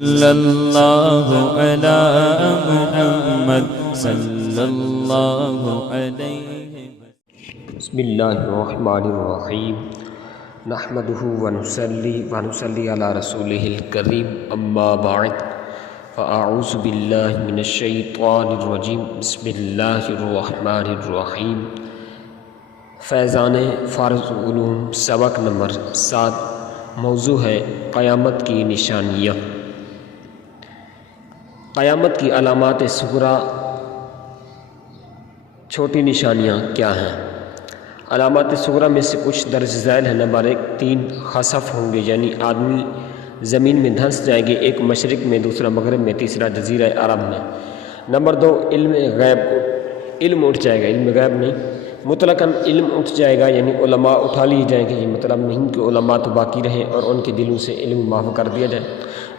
صلی اللہ علی محمد صلی اللہ علیہ بسم اللہ الرحمن الرحیم نحمدہ ونصلی علی رسولہ الکریم اما بعد فاعوذ باللہ من الشیطان الرجیم بسم اللہ الرحمن الرحیم فیضان فارض علوم سبق نمبر 7 موضوع ہے قیامت کی نشانیاں۔ قیامت کی علامات صغریٰ چھوٹی نشانیاں کیا ہیں؟ علامات صغریٰ میں سے کچھ درج ذیل ہیں۔ نمبر 1 3 خسف ہوں گے، یعنی آدمی زمین میں دھنس جائیں گے، ایک مشرق میں، دوسرا مغرب میں، تیسرا جزیرہ عرب میں۔ نمبر 2 علم غیب، علم اٹھ جائے گا، علم غیب نہیں، مطلقاً علم اٹھ جائے گا، یعنی علماء اٹھا لیے جائیں گے۔ یہ مطلب نہیں کہ علماء تو باقی رہیں اور ان کے دلوں سے علم معاف کر دیا جائے۔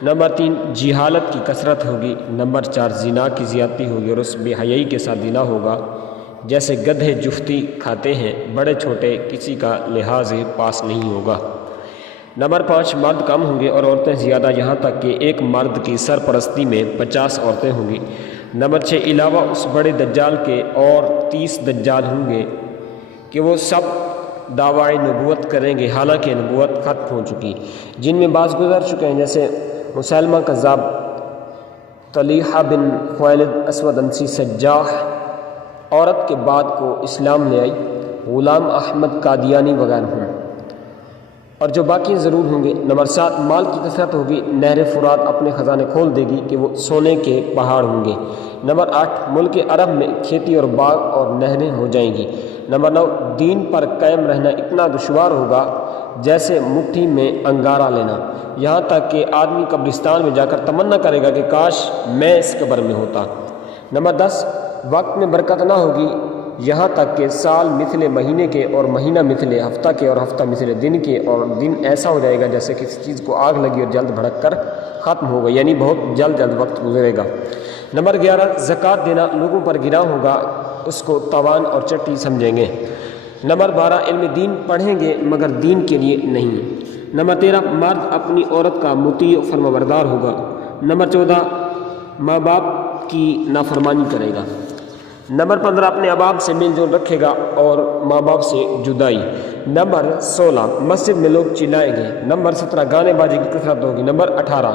نمبر 3 جہالت کی کثرت ہوگی۔ نمبر 4 زنا کی زیادتی ہوگی اور اس بے حیائی کے ساتھ زنا ہوگا، جیسے گدھے جفتی کھاتے ہیں، بڑے چھوٹے کسی کا لحاظ پاس نہیں ہوگا۔ نمبر 5 مرد کم ہوں گے اور عورتیں زیادہ، یہاں تک کہ ایک مرد کی سرپرستی میں 50 عورتیں ہوں گی۔ نمبر 6 علاوہ اس بڑے دجال کے اور 30 دجال ہوں گے کہ وہ سب دعوی نبوت کریں گے، حالانکہ نبوت ختم ہو چکی، جن میں بعض گزر چکے ہیں، جیسے مسیلمہ کذاب، طلیحہ بن خویلد، اسود انسی، سجاح، عورت کے بعد کو اسلام لے آئی، غلام احمد قادیانی وغیرہ ہوں، اور جو باقی ضرور ہوں گے۔ نمبر 7 مال کی کثرت ہوگی، نہر فرات اپنے خزانے کھول دے گی کہ وہ سونے کے پہاڑ ہوں گے۔ نمبر 8 ملک عرب میں کھیتی اور باغ اور نہریں ہو جائیں گی۔ نمبر 9 دین پر قائم رہنا اتنا دشوار ہوگا جیسے مٹھی میں انگارہ لینا، یہاں تک کہ آدمی قبرستان میں جا کر تمنا کرے گا کہ کاش میں اس قبر میں ہوتا۔ نمبر 10 وقت میں برکت نہ ہوگی، یہاں تک کہ سال مثل مہینے کے اور مہینہ مثل ہفتہ کے اور ہفتہ مثل دن کے، اور دن ایسا ہو جائے گا جیسے کسی چیز کو آگ لگی اور جلد بھڑک کر ختم ہوگا، یعنی بہت جلد وقت گزرے گا۔ نمبر 11 زکوٰۃ دینا لوگوں پر گراں ہوگا، اس کو توان اور چٹی سمجھیں گے۔ نمبر 12 علم دین پڑھیں گے مگر دین کے لیے نہیں۔ نمبر 13 مرد اپنی عورت کا مطیع و فرمانبردار ہوگا۔ نمبر 14 ماں باپ کی نافرمانی کرے گا۔ نمبر 15 اپنے احباب سے میل جول رکھے گا اور ماں باپ سے جدائی۔ نمبر 16 مسجد میں لوگ چلائیں گے۔ نمبر 17 گانے بازی کی کثرت ہوگی۔ نمبر 18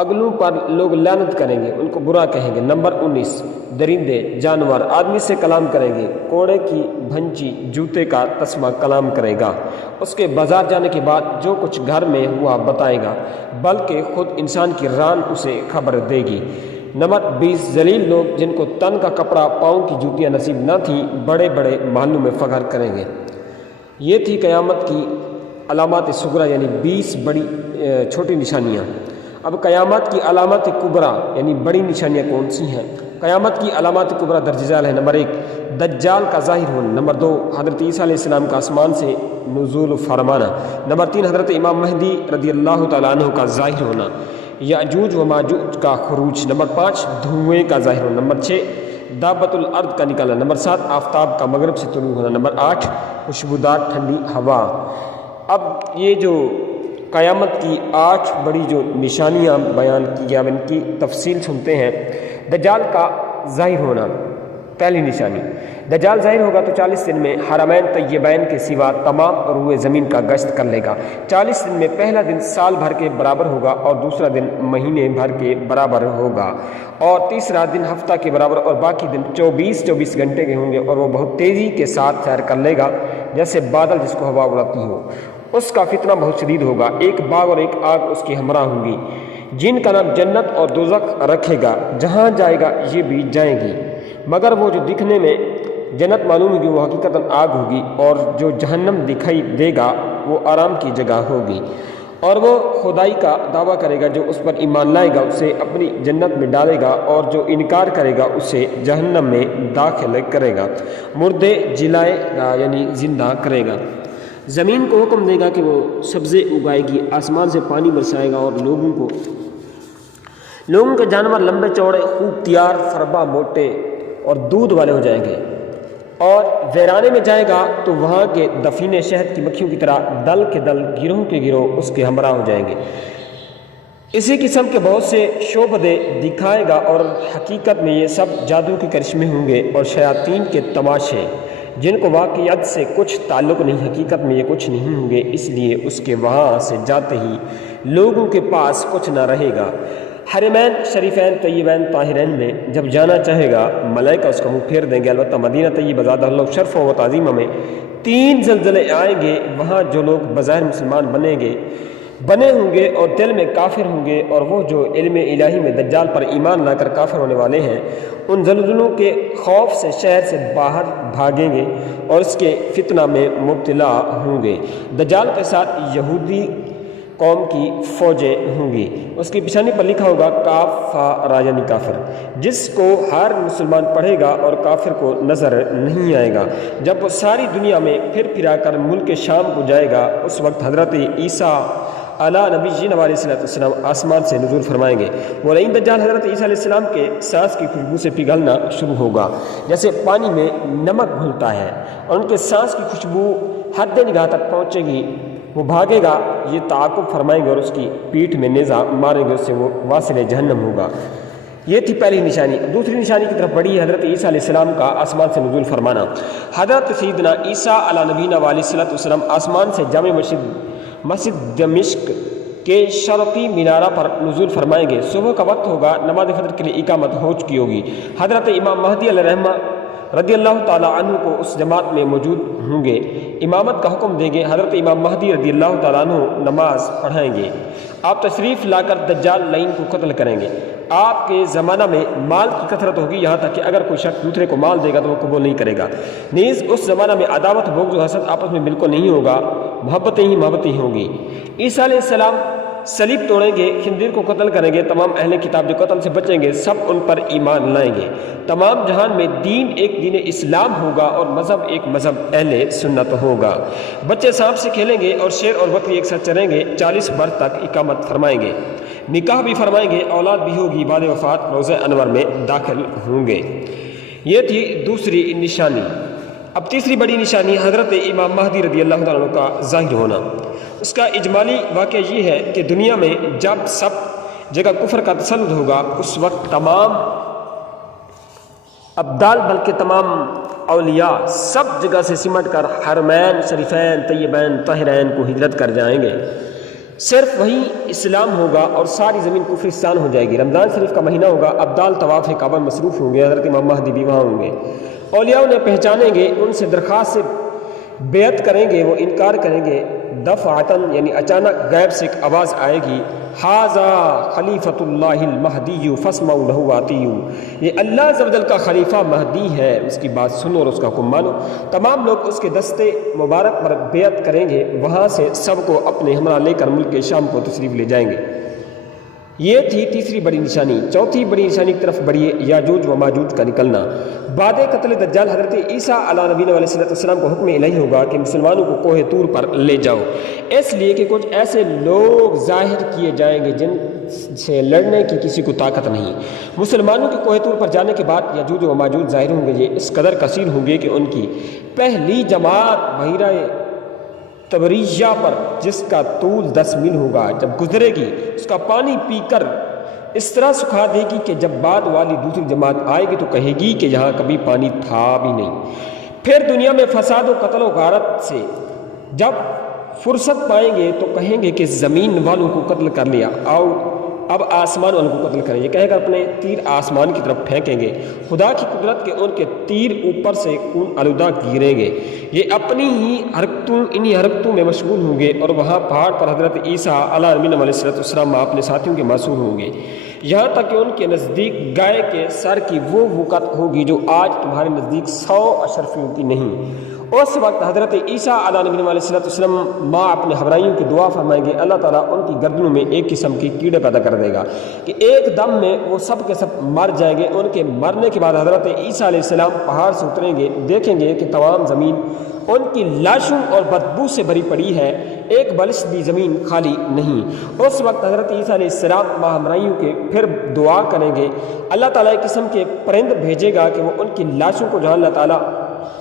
اگلوں پر لوگ لعنت کریں گے، ان کو برا کہیں گے۔ نمبر 19 درندے جانور آدمی سے کلام کریں گے، کوڑے کی بھنچی جوتے کا تسمہ کلام کرے گا، اس کے بازار جانے کے بعد جو کچھ گھر میں ہوا بتائے گا، بلکہ خود انسان کی ران اسے خبر دے گی۔ نمبر 20 ذلیل لوگ جن کو تن کا کپڑا پاؤں کی جوتیاں نصیب نہ تھیں، بڑے بڑے محلوں میں فخر کریں گے۔ یہ تھی قیامت کی علامات صغریٰ، یعنی 20 بڑی چھوٹی نشانیاں۔ اب قیامت کی علامات کبریٰ یعنی بڑی نشانیاں کون سی ہیں؟ قیامت کی علامات کبریٰ درج ذیل ہے۔ نمبر 1 دجال کا ظاہر ہونا۔ نمبر 2 حضرت عیسیٰ علیہ السلام کا آسمان سے نزول فرمانا۔ نمبر 3 حضرت امام مہدی رضی اللہ تعالیٰ عنہ کا ظاہر ہونا، یاجوج و ماجوج کا خروج۔ نمبر 5 دھوئیں کا ظاہر ہونا۔ نمبر 6 دابۃ الارض کا نکلنا۔ نمبر 7 آفتاب کا مغرب سے طلوع ہونا۔ نمبر 8 خوشبودار ٹھنڈی ہوا۔ اب یہ جو قیامت کی 8 بڑی جو نشانیاں بیان کی گیا، ان کی تفصیل سنتے ہیں۔ دجال کا ظاہر ہونا، پہلی نشانی، دجال ظاہر ہوگا تو 40 دن میں حرمین طیبین کے سوا تمام روئے زمین کا گشت کر لے گا۔ 40 دن میں پہلا دن سال بھر کے برابر ہوگا اور دوسرا دن مہینے بھر کے برابر ہوگا اور تیسرا دن ہفتہ کے برابر، اور باقی دن 24 گھنٹے کے ہوں گے، اور وہ بہت تیزی کے ساتھ سیر کر لے گا جیسے بادل جس کو ہوا اڑاتی ہو۔ اس کا فتنہ بہت شدید ہوگا، ایک باغ اور ایک آگ اس کی ہمراہ ہوں گی، جن کا نام جنت اور دوزخ رکھے گا، جہاں جائے گا یہ بھی جائیں گی، مگر وہ جو دکھنے میں جنت معلوم ہوگی وہ حقیقتاً آگ ہوگی، اور جو جہنم دکھائی دے گا وہ آرام کی جگہ ہوگی، اور وہ خدائی کا دعویٰ کرے گا، جو اس پر ایمان لائے گا اسے اپنی جنت میں ڈالے گا، اور جو انکار کرے گا اسے جہنم میں داخل کرے گا۔ مردے جلائے گا یعنی زندہ کرے گا، زمین کو حکم دے گا کہ وہ سبزے اگائے گی، آسمان سے پانی برسائے گا، اور لوگوں کے جانور لمبے چوڑے خوب تیار فربا موٹے اور دودھ والے ہو جائیں گے، اور ویرانے میں جائے گا تو وہاں کے دفینے شہد کی مکھیوں کی طرح دل کے دل گروہ کے گروہ اس کے ہمراہ ہو جائیں گے۔ اسی قسم کے بہت سے شعبدے دکھائے گا اور حقیقت میں یہ سب جادو کے کرشمے ہوں گے اور شیاطین کے تماشے، جن کو واقعات سے کچھ تعلق نہیں، حقیقت میں یہ کچھ نہیں ہوں گے، اس لیے اس کے وہاں سے جاتے ہی لوگوں کے پاس کچھ نہ رہے گا۔ حرمین شریفین طیبین طاہرین میں جب جانا چاہے گا ملائکہ اس کا منہ پھیر دیں گے۔ البتہ مدینہ طیبہ زادہ اللہ شرف و تعظیمہ میں 3 زلزلے آئیں گے، وہاں جو لوگ بظاہر مسلمان بنے ہوں گے اور دل میں کافر ہوں گے، اور وہ جو علم الہی میں دجال پر ایمان لا کر کافر ہونے والے ہیں، ان زلزلوں کے خوف سے شہر سے باہر بھاگیں گے اور اس کے فتنہ میں مبتلا ہوں گے۔ دجال کے ساتھ یہودی قوم کی فوجیں ہوں گی، اس کی پیشانی پر لکھا ہوگا کاف فا را یعنی کافر، جس کو ہر مسلمان پڑھے گا اور کافر کو نظر نہیں آئے گا۔ جب وہ ساری دنیا میں پھرا کر ملک شام کو جائے گا، اس وقت حضرت عیسیٰ علیٰ نبی جین علیہ السلام آسمان سے نزول فرمائیں گے۔ مولعین دجال حضرت عیسیٰ علیہ السلام کے سانس کی خوشبو سے پگھلنا شروع ہوگا، جیسے پانی میں نمک گھلتا ہے، اور ان کے سانس کی خوشبو حد نگاہ تک پہنچے گی۔ وہ بھاگے گا، یہ تعاقب فرمائیں گے اور اس کی پیٹھ میں نیزہ ماریں گے، اس سے وہ واصل جہنم ہوگا۔ یہ تھی پہلی نشانی۔ دوسری نشانی کی طرف بڑھی حضرت عیسیٰ علیہ السلام کا آسمان سے نزول فرمانا۔ حضرت سیدنا عیسیٰ علیہ نبینا علیہ السلام آسمان سے جامع مسجد دمشق کے شرقی مینارہ پر نزول فرمائیں گے۔ صبح کا وقت ہوگا، نماز فجر کے لیے اقامت ہو چکی ہوگی۔ حضرت امام مہدی علیہ الرحمہ رضی اللہ تعالیٰ عنہ کو اس جماعت میں موجود ہوں گے، امامت کا حکم دیں گے۔ حضرت امام مہدی رضی اللہ تعالیٰ عنہ نماز پڑھائیں گے۔ آپ تشریف لا کر دجال لعین کو قتل کریں گے۔ آپ کے زمانہ میں مال کی کثرت ہوگی، یہاں تک کہ اگر کوئی شخص دوسرے کو مال دے گا تو وہ قبول نہیں کرے گا۔ نیز اس زمانہ میں عداوت، بغض و حسد آپس میں بالکل نہیں ہوگا، محبتیں ہی ہوں گی۔ عیسیٰ علیہ السلام صلیب توڑیں گے، خنزیر کو قتل کریں گے۔ تمام اہل کتاب جو قتل سے بچیں گے سب ان پر ایمان لائیں گے۔ تمام جہان میں دین ایک دین اسلام ہوگا اور مذہب ایک مذہب اہل سنت ہوگا۔ بچے سانپ سے کھیلیں گے اور شیر اور بکری ایک ساتھ چریں گے۔ 40 برس تک اقامت فرمائیں گے، نکاح بھی فرمائیں گے، اولاد بھی ہوگی، بعد وفات روضہ انور میں داخل ہوں گے۔ یہ تھی دوسری نشانی۔ اب تیسری بڑی نشانی حضرت امام مہدی رضی اللہ تعالیٰ عنہ کا ظاہر ہونا۔ اس کا اجمالی واقعہ یہ ہے کہ دنیا میں جب سب جگہ کفر کا تسلط ہوگا، اس وقت تمام ابدال بلکہ تمام اولیاء سب جگہ سے سمٹ کر حرمین شریفین طیبین طاہرین کو ہجرت کر جائیں گے۔ صرف وہی اسلام ہوگا اور ساری زمین کفرستان ہو جائے گی۔ رمضان شریف کا مہینہ ہوگا، ابدال طواف کعبہ مصروف ہوں گے، حضرت امام مہدی بھی وہاں ہوں گے۔ اولیاء انہیں پہچانیں گے، ان سے درخواست سے بیعت کریں گے، وہ انکار کریں گے۔ دفعتاً یعنی اچانک غیب سے ایک آواز آئے گی، ھذا خلیفۃ اللہ المہدی فاسمعوا لہ واطیعوا، یہ اللہ عز و جل کا خلیفہ مہدی ہے، اس کی بات سنو اور اس کا حکم مانو۔ تمام لوگ اس کے دستے مبارک پر بیعت کریں گے، وہاں سے سب کو اپنے ہمراہ لے کر ملک شام کو تشریف لے جائیں گے۔ یہ تھی تیسری بڑی نشانی۔ چوتھی بڑی نشانی کی طرف بڑھیے، یاجوج و ماجوج کا نکلنا۔ بعد قتل دجال حضرت عیسیٰ علیہ نبینا علیہ السلام کو حکم الہی ہوگا کہ مسلمانوں کو کوہ طور پر لے جاؤ، اس لیے کہ کچھ ایسے لوگ ظاہر کیے جائیں گے جن سے لڑنے کی کسی کو طاقت نہیں۔ مسلمانوں کے کوہ طور پر جانے کے بعد یاجوج و ماجوج ظاہر ہوں گے، یہ اس قدر کثیر ہوں گے کہ ان کی پہلی جماعت بحیرہ تبریہ پر، جس کا طول 10 میل ہوگا، جب گزرے گی اس کا پانی پی کر اس طرح سکھا دے گی کہ جب بعد والی دوسری جماعت آئے گی تو کہے گی کہ یہاں کبھی پانی تھا بھی نہیں۔ پھر دنیا میں فساد و قتل و غارت سے جب فرصت پائیں گے تو کہیں گے کہ زمین والوں کو قتل کر لیا، آؤ اب آسمان والوں کو قتل کریں۔ یہ کہہ کر اپنے تیر آسمان کی طرف پھینکیں گے، خدا کی قدرت کے ان کے تیر اوپر سے خون آلودہ گریں گے۔ یہ اپنی ہی انہی حرکتوں میں مشغول ہوں گے، اور وہاں پہاڑ پر حضرت عیسیٰ علیہ نبینا علیہ السلام اپنے ساتھیوں کے معصور ہوں گے، یہاں تک کہ ان کے نزدیک گائے کے سر کی وہ وقت ہوگی جو آج تمہارے نزدیک 100 اشرفیوں کی نہیں۔ اس وقت حضرت عیسیٰ علیہ نبینا علیہ السلام ماں اپنے ہمراہیوں کی دعا فرمائیں گے، اللہ تعالیٰ ان کی گردنوں میں ایک قسم کی کیڑے پیدا کر دے گا کہ ایک دم میں وہ سب کے سب مر جائیں گے۔ ان کے مرنے کے بعد حضرت عیسیٰ علیہ السلام پہاڑ سے اتریں گے، دیکھیں گے کہ تمام زمین ان کی لاشوں اور بدبو سے بھری پڑی ہے، ایک بلش بھی زمین خالی نہیں۔ اس وقت حضرت عیسیٰ علیہ السلام ماں ہمراہیوں کے پھر دعا کریں گے، اللہ تعالیٰ ایک قسم کے پرند بھیجے گا کہ وہ ان کی لاشوں کو جہاں اللہ تعالیٰ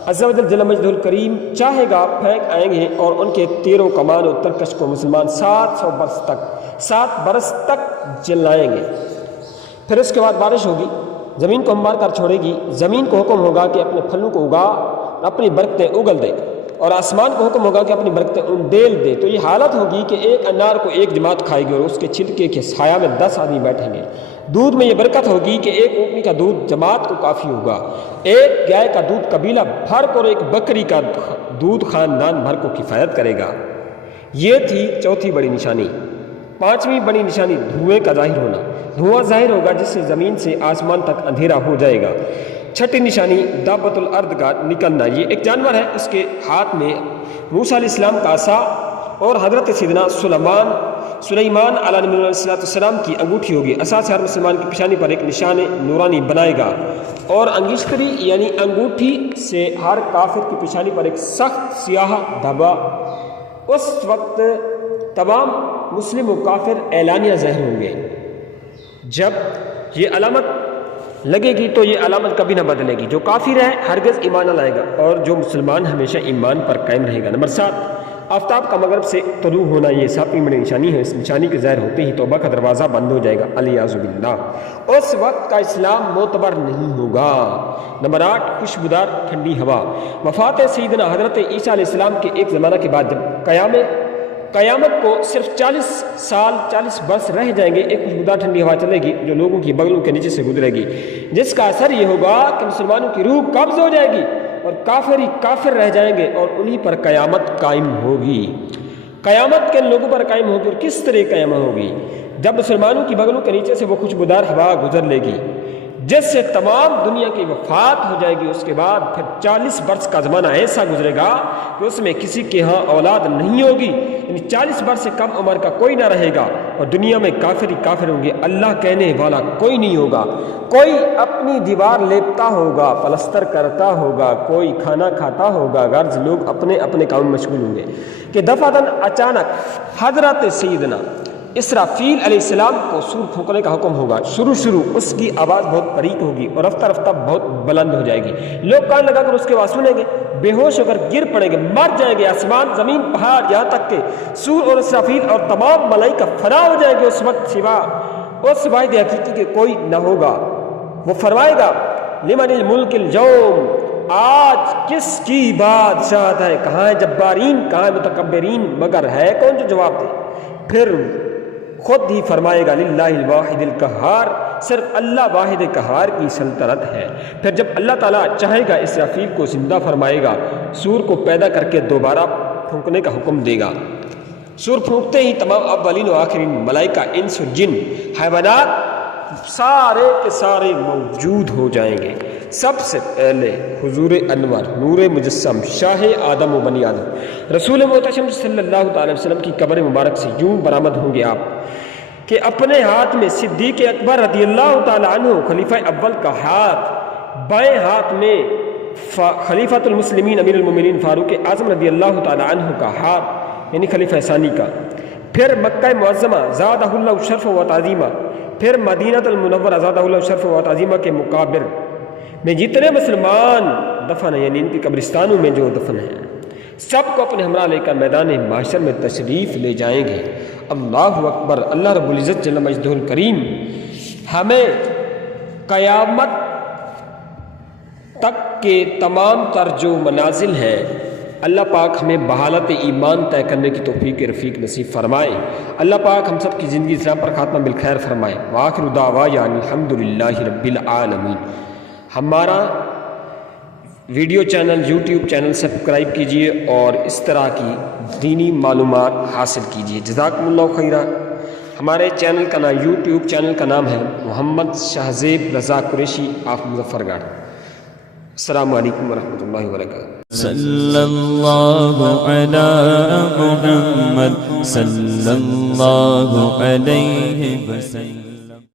عز و جل مجدہ الکریم چاہے گا پھینک آئیں گے اور ان کے تیر و کمان و ترکش کو مسلمان 7 برس تک جلائیں گے۔ پھر اس کے بعد بارش ہوگی، زمین کو ہموار کر چھوڑے گی، زمین کو حکم ہوگا کہ اپنے پھلوں کو اگا، اپنی برکتیں اگل دے، اور آسمان کو حکم ہوگا کہ اپنی برکتیں انڈیل دے۔ تو یہ حالت ہوگی کہ ایک انار کو ایک جماعت کھائے گی اور اس کے چھلکے کے سایہ میں 10 آدمی بیٹھیں گے۔ دودھ میں یہ برکت ہوگی کہ ایک اونٹنی کا دودھ جماعت کو کافی ہوگا، ایک گائے کا دودھ قبیلہ بھر کو اور ایک بکری کا دودھ خاندان بھر کو کفایت کرے گا۔ یہ تھی چوتھی بڑی نشانی۔ پانچویں بڑی نشانی دھوئیں کا ظاہر ہونا، دھواں ظاہر ہوگا جس سے زمین سے آسمان تک اندھیرا ہو جائے گا۔ چھٹی نشانی دابۃ الارض کا نکلنا، یہ ایک جانور ہے، اس کے ہاتھ میں موسیٰ علیہ السلام کا عصا اور حضرت سیدنا سلیمان علیہ السلام کی انگوٹھی ہوگی۔ عصا سے ہر مسلمان کی پیشانی پر ایک نشان نورانی بنائے گا، اور انگشتری یعنی انگوٹھی سے ہر کافر کی پیشانی پر ایک سخت سیاہ دھبا۔ اس وقت تمام مسلم و کافر اعلانیہ ظاہر ہوں گے۔ جب یہ علامت لگے گی تو یہ علامت کبھی نہ بدلے گی، جو کافر ہے ہرگز ایمان نہ لائے گا، اور جو مسلمان ہمیشہ ایمان پر قائم رہے گا۔ نمبر 7، آفتاب کا مغرب سے طلوع ہونا، یہ 7ویں بڑی نشانی ہے۔ اس نشانی کے ظاہر ہوتے ہی توبہ کا دروازہ بند ہو جائے گا، الیاذ باللہ، اس وقت کا اسلام معتبر نہیں ہوگا۔ نمبر 8، خوشبودار ٹھنڈی ہوا، وفات سیدنا حضرت عیسیٰ علیہ السلام کے ایک زمانہ کے بعد جب قیامت کو صرف 40 برس رہ جائیں گے، ایک خوشبودار ٹھنڈی ہوا چلے گی جو لوگوں کی بغلوں کے نیچے سے گزرے گی، جس کا اثر یہ ہوگا کہ مسلمانوں کی روح قبض ہو جائے گی اور کافر ہی کافر رہ جائیں گے، اور انہی پر قیامت قائم ہوگی۔ قیامت کن لوگوں پر قائم ہوگی اور کس طرح قائم ہوگی؟ جب مسلمانوں کی بغلوں کے نیچے سے وہ خوشبودار ہوا گزر لے گی جس سے تمام دنیا کی وفات ہو جائے گی۔ اس کے بعد پھر 40 برس کا زمانہ ایسا گزرے گا کہ اس میں کسی کے ہاں اولاد نہیں ہوگی، یعنی 40 برس سے کم عمر کا کوئی نہ رہے گا، اور دنیا میں کافر ہی کافر ہوں گے، اللہ کہنے والا کوئی نہیں ہوگا۔ کوئی اپنی دیوار لیپتا ہوگا، پلستر کرتا ہوگا، کوئی کھانا کھاتا ہوگا، غرض لوگ اپنے اپنے کام میں مشغول ہوں گے کہ دفعتاً اچانک حضرت سیدنا اسرافیل علیہ السلام کو سور پھونکنے کا حکم ہوگا۔ شروع اس کی آواز بہت باریک ہوگی اور رفتہ رفتہ بہت بلند ہو جائے گی، لوگ کان لگا کر اس کے آواز سنیں گے، بے ہوش ہو کر گر پڑیں گے، مر جائیں گے، آسمان زمین پہاڑ یہاں تک کہ سور اور اسرافیل اور تمام ملائکہ فنا ہو جائیں گے۔ اس وقت سوا اس واحد حقیقی کے کوئی نہ ہوگا۔ وہ فرمائے گا لمن الملک اليوم، آج کس کی بادشاہت ہے، کہاں ہے جبارین، کہاں ہے متکبرین، مگر ہے کون جو جواب دے؟ پھر خود ہی فرمائے گا للہ الواحد القہار، صرف اللہ واحد قہار کی سلطنت ہے۔ پھر جب اللہ تعالیٰ چاہے گا اسرافیل کو زندہ فرمائے گا، سور کو پیدا کر کے دوبارہ پھونکنے کا حکم دے گا۔ سور پھونکتے ہی تمام اولین و آخرین، ملائکہ، انس و جن، حیوانات، سارے کے سارے موجود ہو جائیں گے۔ سب سے پہلے حضور انور، نور مجسم، شاہ آدم و بنی آدم، رسول محتشم صلی اللہ تعالی وسلم کی قبر مبارک سے یوں برآمد ہوں گے آپ کہ اپنے ہاتھ میں صدیق اکبر رضی اللہ تعالی عنہ خلیفہ اول کا ہاتھ، بائیں ہاتھ میں خلیفۃ المسلمین امیر المومنین فاروق اعظم رضی اللہ تعالی عنہ کا ہاتھ، یعنی خلیفہ ثانی کا، پھر مکہ معظمہ زادہ اللہ شرف و تعظیمہ، پھر مدینہ المنورہ زادہ اللہ شرف و تعظیمہ کے مقابر میں جتنے مسلمان دفن ہیں، یعنی ان کے قبرستانوں میں جو دفن ہیں، سب کو اپنے ہمراہ لے کر میدان محشر میں تشریف لے جائیں گے۔ اللہ اکبر۔ اللہ رب العزت جل مجدہ الکریم ہمیں قیامت تک کے تمام تر جو منازل ہیں، اللہ پاک ہمیں بحالت ایمان طے کرنے کی توفیق رفیق نصیب فرمائے۔ اللہ پاک ہم سب کی زندگی اسلام پر خاتمہ بالخیر فرمائے۔ وآخر دعوانا الحمدللہ رب العالمین۔ ہمارا video channel, YouTube channel subscribe کیجئے اور اس طرح کی دینی معلومات حاصل کیجئے۔ جزاکم اللہ خیرہ۔ ہمارے چینل کا نام، یوٹیوب چینل کا نام ہے محمد شہزیب رضا قریشی آف مظفر گڑھ۔ السلام علیکم ورحمۃ اللہ وبرکاتہ۔ صلی اللہ علی محمد صلی اللہ علیہ وسلم۔